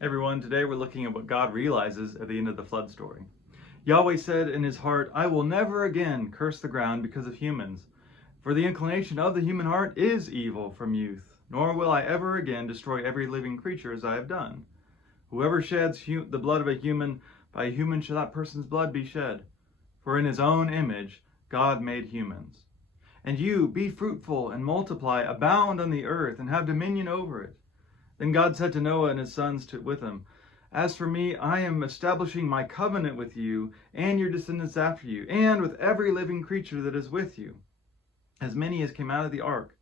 Everyone, today we're looking at what God realizes at the end of the flood story. Yahweh said in his heart, I will never again curse the ground because of humans, for the inclination of the human heart is evil from youth, nor will I ever again destroy every living creature as I have done. Whoever sheds the blood of a human, by a human shall that person's blood be shed. For in his own image God made humans. And you, be fruitful and multiply, abound on the earth, and have dominion over it. Then God said to Noah and his sons with him, As for me, I am establishing my covenant with you and your descendants after you, and with every living creature that is with you, as many as came out of the ark.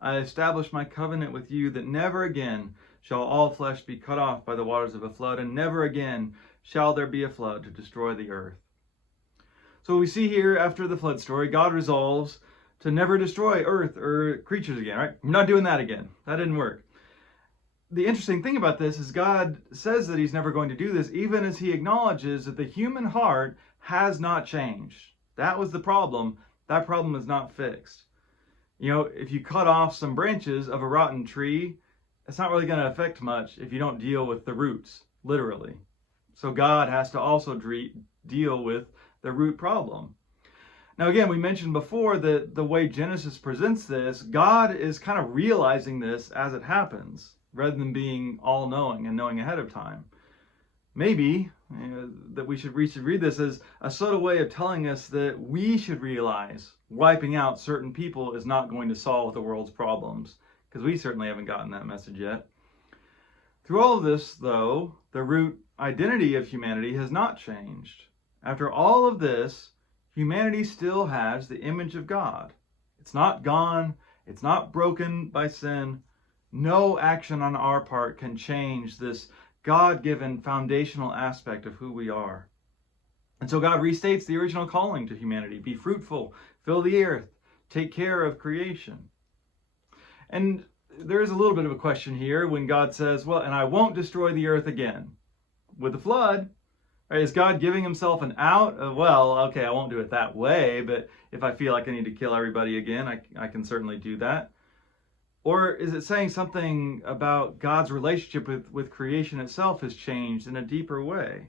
I establish my covenant with you that never again shall all flesh be cut off by the waters of a flood, and never again shall there be a flood to destroy the earth. So we see here after the flood story, God resolves to never destroy earth or creatures again, right? I'm not doing that again. That didn't work. The interesting thing about this is God says that he's never going to do this, even as he acknowledges that the human heart has not changed. That was the problem. That problem is not fixed. You know, if you cut off some branches of a rotten tree, it's not really going to affect much if you don't deal with the roots, literally. So God has to also deal with the root problem. Now, again, we mentioned before that the way Genesis presents this, God is kind of realizing this as it happens, rather than being all-knowing and knowing ahead of time. Maybe that we should read this as a subtle way of telling us that we should realize wiping out certain people is not going to solve the world's problems, because we certainly haven't gotten that message yet. Through all of this, though, the root identity of humanity has not changed. After all of this, humanity still has the image of God. It's not gone. It's not broken by sin. No action on our part can change this God-given foundational aspect of who we are. And so God restates the original calling to humanity. Be fruitful, fill the earth, take care of creation. And there is a little bit of a question here when God says, well, and I won't destroy the earth again. With the flood, right, is God giving himself an out of, well, okay, I won't do it that way, but if I feel like I need to kill everybody again, I can certainly do that. Or is it saying something about God's relationship with creation itself has changed in a deeper way?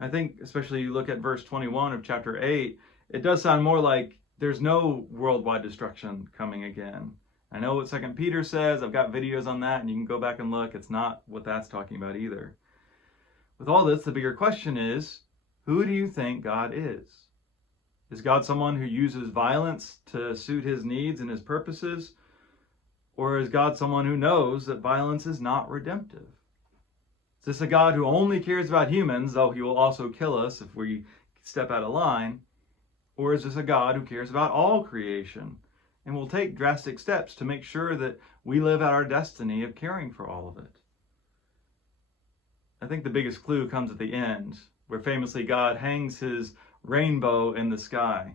I think, especially you look at verse 21 of chapter 8, it does sound more like there's no worldwide destruction coming again. I know what 2 Peter says. I've got videos on that, and you can go back and look. It's not what that's talking about either. With all this, the bigger question is, who do you think God is? Is God someone who uses violence to suit his needs and his purposes? Or is God someone who knows that violence is not redemptive? Is this a God who only cares about humans, though he will also kill us if we step out of line? Or is this a God who cares about all creation and will take drastic steps to make sure that we live out our destiny of caring for all of it? I think the biggest clue comes at the end, where famously God hangs his rainbow in the sky.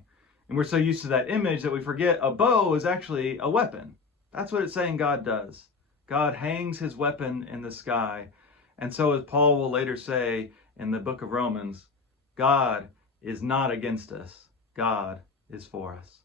And we're so used to that image that we forget a bow is actually a weapon. That's what it's saying God does. God hangs his weapon in the sky. And so, as Paul will later say in the book of Romans, God is not against us. God is for us.